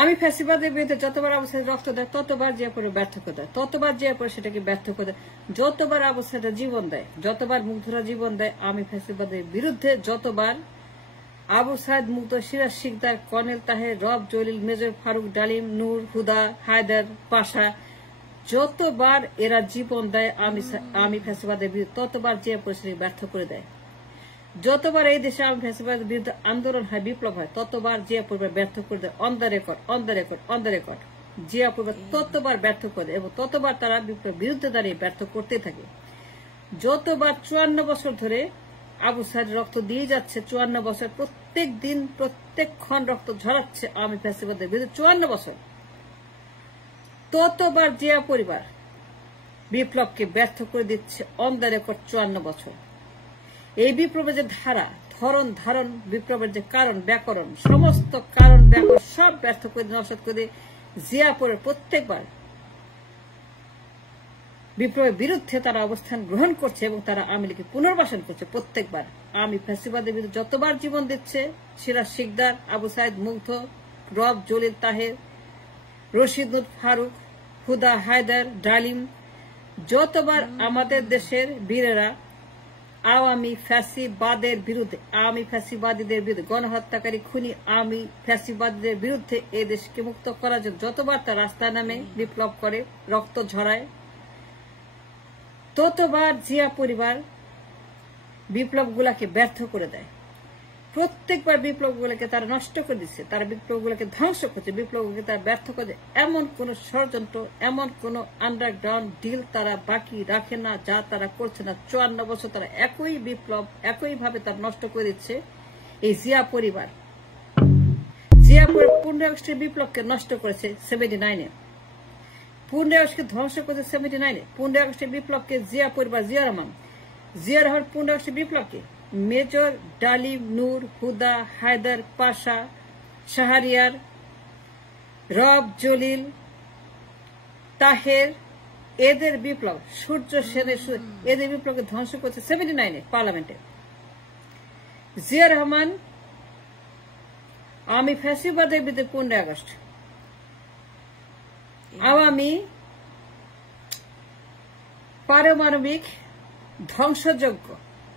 আমি ফ্যাসিবাদের বিরুদ্ধে যতবার আবু সাইদ রক্ত দেয় ততবার জিয়া পরে ব্যর্থ করে দেয়, ততবার জিয়া পরে সেটাকে ব্যর্থ করে দেয়, যতবার আবু সাইদ জীবন দেয়, যতবার মুগ্ধরা জীবন দেয় আমি ফ্যাসিবাদের বিরুদ্ধে, যতবার আবু সাইদ মুগ্ধ, সিরাজ শিকদার, কর্নেল তাহের, রব জলিল, মেজর ফারুক, ডালিম, নূর, হুদা, হায়দার, পাশা, যতবার এরা জীবন দেয় আমি ফ্যাসিবাদের বিরুদ্ধে ততবার জিয়া পরে সেটাকে ব্যর্থ করে দেয়। যতবার এই দেশে আমি ফ্যাসিবাদের বিরুদ্ধে আন্দোলন হয়, বিপ্লব হয়, ততবার জিয়া পরিবার ব্যর্থ করে দেয়। On the record, on the record, on the record, Zia পরিবার ততবার ব্যর্থ করে দেয় এবং ততবার তারা বিপ্লবের বিরুদ্ধে দাঁড়িয়ে ব্যর্থ করতে থাকে। যতবার 54 বছর ধরে আবু সাইদ রক্ত দিয়ে যাচ্ছে, 54 বছর প্রত্যেক দিন প্রত্যেকক্ষণ রক্ত ঝরাচ্ছে আমি ফ্যাসিবাদের বিরুদ্ধে 54 বছর, ততবার জিয়া পরিবার বিপ্লবকে ব্যর্থ করে দিচ্ছে। অন দ্য রেকর্ড 54 বছর। এই বিপ্লবের যে ধারা, ধরন, ধারণ, বিপ্লবের যে কারণ, ব্যাকরণ, সমস্ত কারণ ব্যাকরণ সব ব্যর্থ করে নস্বাত করে জিয়া পরে প্রত্যেকবার বিপ্লবের বিরুদ্ধে তারা অবস্থান গ্রহণ করছে এবং তারা আওয়ামী লীগকে পুনর্বাসন করছে। প্রত্যেকবার আমি ফ্যাসিবাদের বিরুদ্ধে যতবার জীবন দিচ্ছে সিরাজ শিকদার, আবু সাইদ মুগ্ধ, রব জলিল তাহের, রশিদুল ফারুক, হুদা, হায়দার, ডালিম, যতবার আমাদের দেশের বীরেরা আওয়ামী ফ্যাসিবাদের বিরুদ্ধে, আওয়ামী ফ্যাসিবাদীদের বিরুদ্ধে, গণহত্যাকারী খুনি আওয়ামী ফ্যাসিবাদীদের বিরুদ্ধে এই দেশকে মুক্ত করার জন্য যতবার তার রাস্তায় নামে বিপ্লব করে, রক্ত ঝরায়, ততবার জিয়া পরিবার বিপ্লবগুলাকে ব্যর্থ করে দেয়। প্রত্যেকবার বিপ্লবগুলোকে তারা নষ্ট করে দিচ্ছে, তারা বিপ্লবগুলোকে ধ্বংস করছে, বিপ্লবগুলোকে তারা ব্যর্থ করে দেয়। এমন কোন ষড়যন্ত্র, এমন কোন আন্ডারগ্রাউন্ড ডিল তারা বাকি রাখে না যা তারা করছে না। 54 বছর তারা একই বিপ্লব একইভাবে তারা নষ্ট করে দিচ্ছে। এই জিয়া পরিবার 15 আগস্টের বিপ্লবকে নষ্ট করেছে 79-এ, 15 আগস্টকে ধ্বংস করেছে 79-এ, 15 আগস্টের বিপ্লবকে জিয়া পরিবার, জিয়া রহমান 15 আগস্টের বিপ্লবকে মেজর, ডালিম, নূর, হুদা, হায়দার, পাশা, শাহরিয়ার, রব জলিল, তাহের, এদের বিপ্লব, সূর্য সেনের, এদের বিপ্লবকে ধ্বংস করছে 79-এ পার্লামেন্টে। জিয়া রহমান আওয়ামী ফ্যাসিবাদের বিরুদ্ধে 15 আগস্ট, আওয়ামী পারমাণবিক ধ্বংসযজ্ঞ,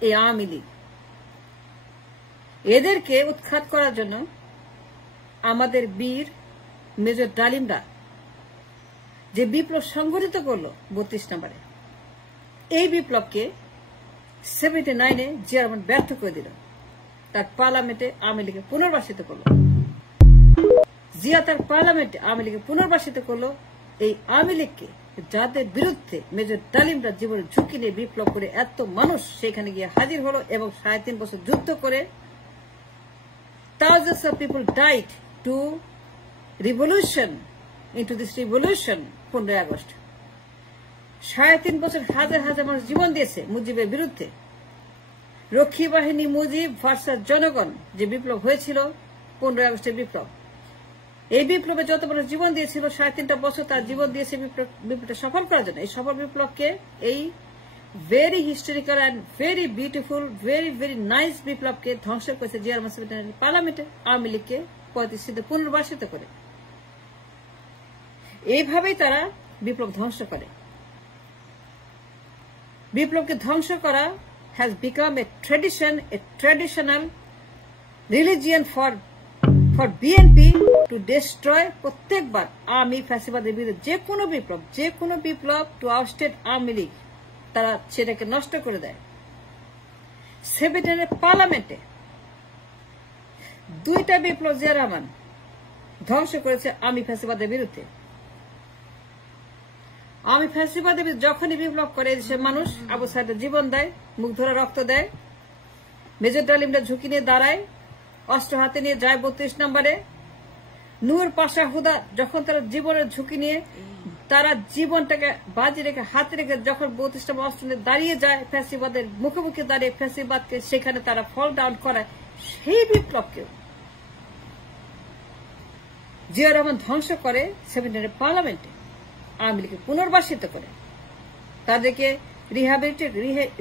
এই আওয়ামী লীগ, এদেরকে উৎখাত করার জন্য আমাদের বীর মেজর ডালিমরা যে বিপ্লব সংগঠিত করলো 32 নম্বরে, এই বিপ্লবকে 79-এ জিয়া রহমান ব্যর্থ করে দিল। তার পার্লামেন্টে আওয়ামী লীগকে পুনর্বাসিত করলো। জিয়া তার পার্লামেন্টে আওয়ামী লীগকে পুনর্বাসিত করলো এই আওয়ামী লীগকে, যাদের বিরুদ্ধে মেজর ডালিমরা জীবনের ঝুঁকি নিয়ে বিপ্লব করে এত মানুষ সেখানে গিয়ে হাজির হলো এবং 3.5 বছর যুদ্ধ করে thousands of people died to revolution, into this revolution 15 August. 3.5 বছর হাজার হাজার মানুষ জীবন দিয়েছে মুজিবের বিরুদ্ধে। রক্ষী বাহিনী মুজিব ভার্সাস জনগণ যে বিপ্লব হয়েছিল 15 আগস্টের বিপ্লব, এই বিপ্লবে যত মানুষ জীবন দিয়েছিল 3.5 বছর তার জীবন দিয়েছে বিপ্লবটা সফল করার জন্য। এই সফল বিপ্লবকে, এই very historical and very beautiful, very very nice বিপ্লবকে ধ্বংস করেছে জিয়া রহমান পার্লামেন্টে আওয়ামী লীগকে 35 পুনর্বাসিত করে। এইভাবেই তারা বিপ্লব ধ্বংস করে। বিপ্লবকে ধ্বংস করা has become a tradition, a traditional religion for BNP to destroy প্রত্যেকবার আওয়ামী ফ্যাসিবাদের বিরুদ্ধে যে কোনো বিপ্লব টু আউটস্টেট আওয়ামী লীগ, তারা সেটাকে নষ্ট করে দেয়। 79-এর পার্লামেন্টে 2টা বিপ্লব জিয়া রহমান ধ্বংস করেছে আওয়ামী ফ্যাসিবাদের বিরুদ্ধে। আওয়ামী ফ্যাসিবাদের বিরুদ্ধে যখনই বিপ্লব করে দেশের মানুষ আবু সাইদের জীবন দেয়, মুগ্ধরা রক্ত দেয়, মেজর ডালিমরা ঝুঁকি নিয়ে দাঁড়ায়, অস্ত্র হাতে নিয়ে যায় 32 নম্বরে, নূর, পাশা, হুদা যখন তারা জীবনের ঝুঁকি নিয়ে তারা জীবনটাকে বাজি রেখে হাতে রেখে যখন 32 নম্বর অস্ত্র নিয়ে দাঁড়িয়ে যায় ফ্যাসিবাদের মুখোমুখি দাঁড়িয়ে ফ্যাসিবাদকে সেখানে তারা ফল ডাউন করায়, সেই বিপ্লবকেও জিয়া রহমান ধ্বংস করে 79-এর পার্লামেন্টে আওয়ামী লীগকে পুনর্বাসিত করে, তাদেরকে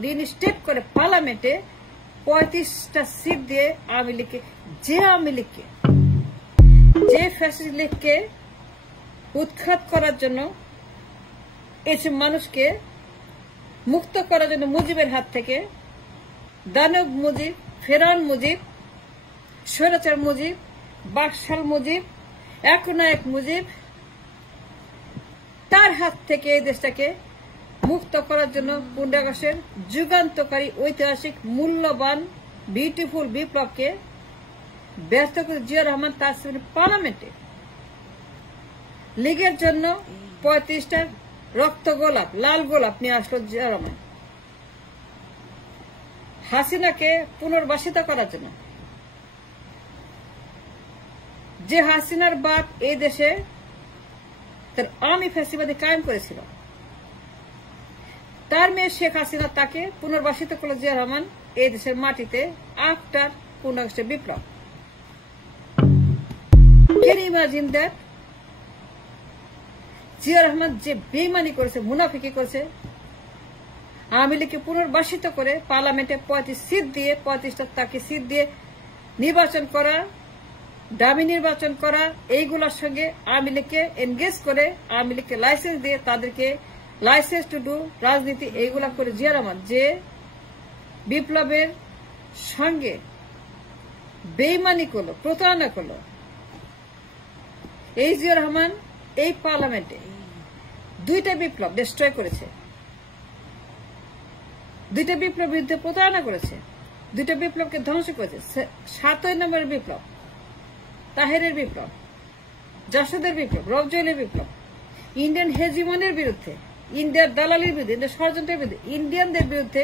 রিইনস্টেট করে পার্লামেন্টে 35টা সিট দিয়ে আওয়ামী লীগকে, যে আওয়ামী লীগকে যে ফ্যাসিস্ট লীগকে উৎখাত করার জন্য এসব মানুষকে মুক্ত করার জন্য মুজিবের হাত থেকে দানব মুজিব, ফেরাউন মুজিব, স্বৈরাচার মুজিব, বাকশাল মুজিব, একনায়ক মুজিব, তার হাত থেকে এই দেশটাকে মুক্ত করার জন্য 15 আগস্টের যুগান্তকারী ঐতিহাসিক মূল্যবান বিউটিফুল বিপ্লবকে ব্যর্থ করে জিয়াউর রহমান তার পার্লামেন্টে লীগের জন্য 35টা রক্ত গোলাপ, লাল গোলাপ নিয়ে আসলো জিয়াউর রহমান হাসিনাকে পুনর্বাসিত করার জন্য। যে হাসিনার বাপ এই দেশে তার আওয়ামী ফ্যাসিবাদী কায়েম করেছিল, তার মেয়ে শেখ হাসিনা তাকে পুনর্বাসিত করল জিয়াউর রহমান এই দেশের মাটিতে আফটার 15 আগস্টের বিপ্লব। Can you imagine that? Ziaur Rahman যে বেইমানি করেছে, মুনাফিকি করেছে, আওয়ামী লীগকে পুনর্বাসিত করে পার্লামেন্টে 35 সিট দিয়ে, 35টা তাকে সিট দিয়ে নির্বাচন করা, দামি নির্বাচন করা, এইগুলোর সঙ্গে আওয়ামী লীগকে এনগেজ করে, আওয়ামী লীগকে লাইসেন্স দিয়ে তাদেরকে লাইসেন্স টু ডু রাজনীতি এইগুলা করে জিয়াউর রহমান যে বিপ্লবের সঙ্গে বেইমানি করলো, প্রতারণা করলো, এই জিয়াউর রহমান এই পার্লামেন্টে 2টা বিপ্লব ডিস্ট্রয় করেছে, 2টা বিপ্লবের বিরুদ্ধে প্রতারণা করেছে, 2টা বিপ্লবকে ধ্বংস করেছে। 7 নম্বরের বিপ্লব, তাহেরের বিপ্লব, জাসদের বিপ্লব, রফজলের বিপ্লব, ইন্ডিয়ান হেজিমনের বিরুদ্ধে, ইন্ডিয়ার দালালির বিরুদ্ধে, ইন্ডিয়ার ষড়যন্ত্রের বিরুদ্ধে, ইন্ডিয়ানদের বিরুদ্ধে,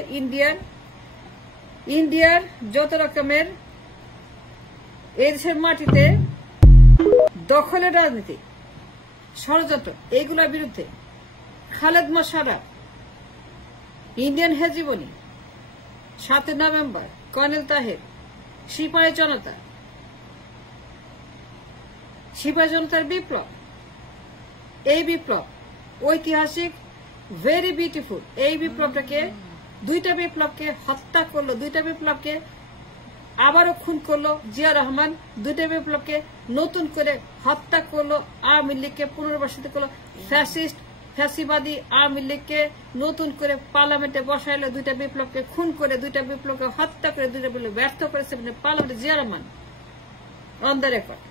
ইন্ডিয়ার যত রকমের এই দেশের মাটিতে দখলের রাজনীতি, ষড়যন্ত্র, এইগুলোর বিরুদ্ধে Khaled Mosharraf, Indian hegemony, 7 November, colonel Taher, সিপাহী জনতার বিপ্লব, এই বিপ্লব ঐতিহাসিক, ভেরি বিউটিফুল। এই বিপ্লবটাকে 2টা বিপ্লবকে হত্যা করলো, 2টা বিপ্লবকে আবারও খুন করলো জিয়াউর রহমান, 2টা বিপ্লবকে নতুন করে হত্যা করলো, আওয়ামী লীগকে পুনর্বাসিত করলো, ফ্যাসিবাদী আওয়ামী লীগকে নতুন করে পার্লামেন্টে বসাইলো, 2টা বিপ্লবকে খুন করে, 2টা বিপ্লবকে হত্যা করে, 2টা বিপ্লব ব্যর্থ করেছে পার্লামেন্টে Ziaur Rahman on the record.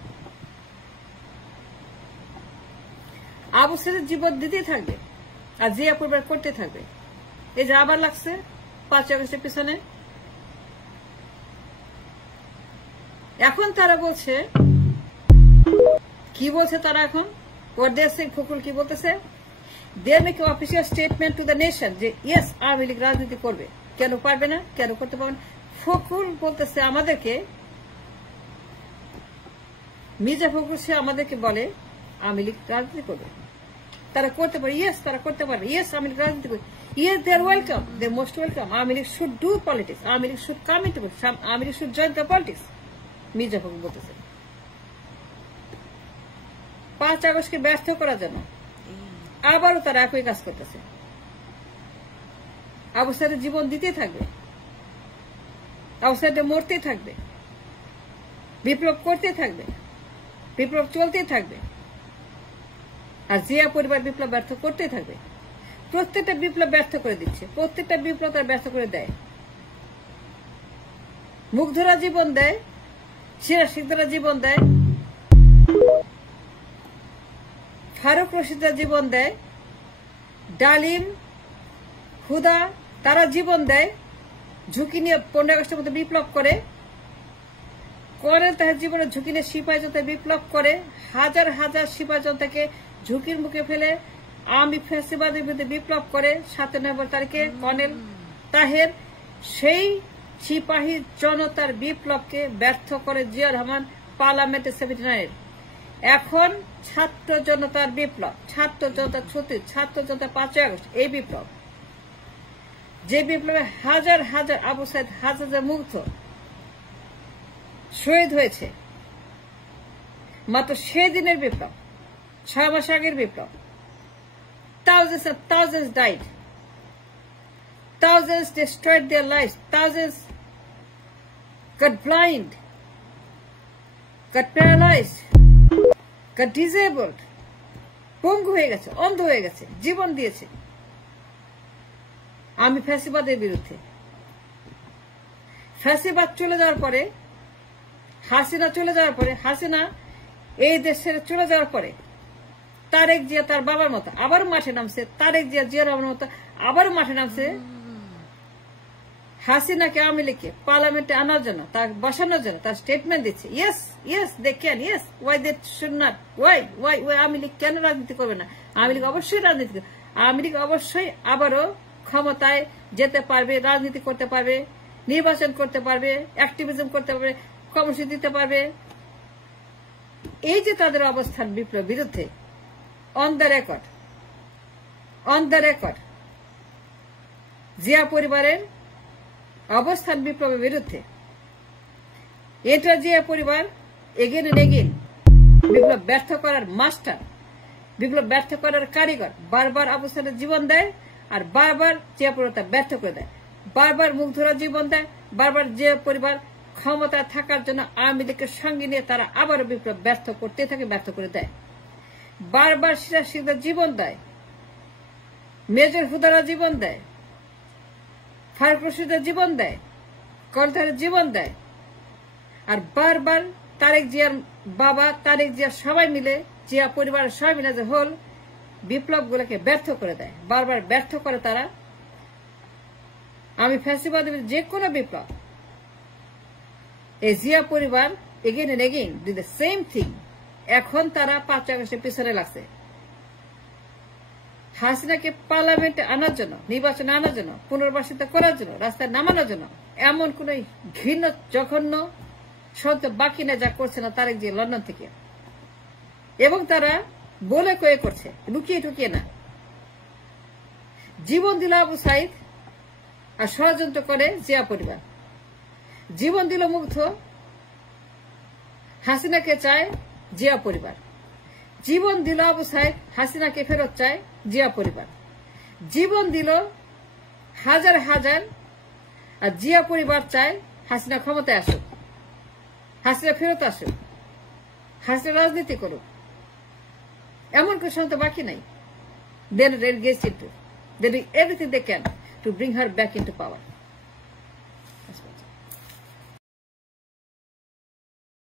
Abu সাইদের জীবন দিতেই থাকবে আর জিয়া পরিবার করতে থাকবে। এই যে আবার লাগছে 5 আগস্টের পিছনে। এখন তারা বলছে, কি বলছে তারা এখন? ওয়ারদেহ সিং ফখরুল কি বলতেছে? They make official statement to the nation যে ইয়েস আওয়ামী লীগ রাজনীতি করবে। কেন পারবে না? কেন করতে পারবে না? ফখরুল বলতেছে আমাদেরকে, মির্জা ফখরুল সে আমাদেরকে বলে আওয়ামী লীগ রাজনীতি করবে, তারা করতে পারে, ইয়েস তারা করতে পারবে, ইয়েস আওয়ামী লীগ রাজনীতি করবে, yes they are welcome, they most welcome, Awami League should do politics, Awami League should come into politics, Awami League should join the politics. Mirza Fakhrul বলতেছে 5 আগস্টকে ব্যর্থ করার জন্য আবারও তারা একই কাজ করতেছে। আবু সাইদের জীবন দিতে থাকবে, আবু সাইদের মরতে থাকবে, বিপ্লব করতে থাকবে, বিপ্লব চলতে থাকবে, আর জিয়া পরিবার বিপ্লব ব্যর্থ করতে থাকবে। প্রত্যেকটা বিপ্লব ব্যর্থ করে দিচ্ছে, প্রত্যেকটা বিপ্লব তার ব্যর্থ করে দেয়। মুগ্ধরা জীবন দেয়, সিরাজ সিকদাররা জীবন দেয়, ফারুক রশিদরা জীবন দেয়, ডালিম, হুদা তারা জীবন দেয়, ঝুঁকি নিয়ে 15 আগস্টের মধ্যে বিপ্লব করে, কর্নেল তাহের জীবনের ঝুঁকি নিয়ে সিপাহী জনতা বিপ্লব করে, হাজার হাজার সিপাহী জনতাকে ঝুঁকির মুখে ফেলে আওয়ামী ফ্যাসিবাদের বিরুদ্ধে বিপ্লব করে 7 নভেম্বর তারিখে কর্নেল তাহের। সেই সিপাহী জনতার বিপ্লবকে ব্যর্থ করে জিয়াউর রহমান পার্লামেন্টে 79। এখন ছাত্র জনতার বিপ্লব, ছাত্র জনতা 36, ছাত্র জনতা 5 আগস্ট, এই বিপ্লব, যে বিপ্লবে হাজার হাজার আবু সাইদ, হাজার হাজার মুগ্ধ শহীদ হয়েছে, মাত্র সেই দিনের বিপ্লব, 6 মাস আগের বিপ্লব। Thousands and thousands died. Thousands destroyed their lives. Thousands got blind, got paralyzed. got disabled, পঙ্গু হয়ে গেছে, অন্ধ হয়ে গেছে, জীবন দিয়েছে। আমি ফ্যাসিবাদের বিরুদ্ধে। ফ্যাসিবাদ চলে যাওয়ার পরে, হাসিনা চলে যাওয়ার পরে, হাসিনা এই দেশের চলে যাওয়ার পরে তারেক জিয়া তার বাবার মতো আবার মাঠে নামছে, তারেক জিয়া জিয়া রহমানের মতো আবার মাঠে নামছে হাসিনাকে আওয়ামী লীগকে পার্লামেন্টে আনার জন্য, তার বসানোর জন্য, তার স্টেটমেন্ট দিচ্ছে। Yes yes they can, yes why they should not, why why why Awami League কেন রাজনীতি করবে না? আওয়ামী লীগ অবশ্যই রাজনীতি করবে। আওয়ামী লীগ অবশ্যই আবারও ক্ষমতায় যেতে পারবে, রাজনীতি করতে পারবে, নির্বাচন করতে পারবে, অ্যাক্টিভিজম করতে পারবে, কর্মসূচি দিতে পারবে। এই যে তাদের অবস্থান বিপ্লব বিরুদ্ধে, অন দ্য রেকর্ড জিয়া পরিবারের অবস্থান বিপ্লবের বিরুদ্ধে, এটা জিয়া পরিবার এগেন এন্ড এগেন বিপ্লব ব্যর্থ করার মাস্টার, বিপ্লব ব্যর্থ করার কারিগর। বারবার অবস্থানে জীবন দেয় আর বারবার জিয়া পরিবার তা ব্যর্থ করে দেয়, বারবার মুখ ধরা জীবন দেয়, বারবার জিয়া পরিবার ক্ষমতা থাকার জন্য আওয়ামী লীগের সঙ্গে নিয়ে তারা আবারও বিপ্লব ব্যর্থ করতে থাকে, ব্যর্থ করে দেয়। বারবার সিরাজ শিকদার জীবন দেয়, মেজর হুদারা জীবন দেয়, ফারুক রশিদের জীবন দেয়, কলতারের জীবন দেয়, আর বারবার তারেক জিয়ার বাবা, তারেক জিয়া সবাই মিলে, জিয়া পরিবারের সবাই মিলে যে হোল বিপ্লব গুলোকে ব্যর্থ করে দেয়, বারবার ব্যর্থ করে তারা। আমি ফ্যাসিবাদের যে কোনো বিপ্লব, এই জিয়া পরিবার again and again do the same thing. এখন তারা 5 আগস্টের পিছনে লাগছে, হাসিনাকে পার্লামেন্টে আনার জন্য, নির্বাচনে আনার জন্য, পুনর্বাসিত করার জন্য, রাস্তায় নামানোর জন্য। এমন কোন ঘৃণ্য জঘন্য শব্দ বাকি না যা করছে না তারেক জিয়া লন্ডন থেকে। এবং তারা বলে কয়ে করছে, লুকিয়ে টুকিয়ে না। জীবন দিল আবু সাইদ আর ষড়যন্ত্র করে জিয়া পরিবার। জীবন দিল মুগ্ধ, হাসিনাকে চায় জিয়া পরিবার। জীবন দিল আবু সাইদ, হাসিনাকে ফেরত চায় জিয়া পরিবার। জীবন দিল হাজার হাজার, আর জিয়া পরিবার চায় হাসিনা ক্ষমতায় আসুক, হাসিনা ফেরত আসুক, হাসিনা রাজনীতি করুক। এমন কোনো সন্ত বাকি নাই। They engaged into, they do everything they can to bring her back into power.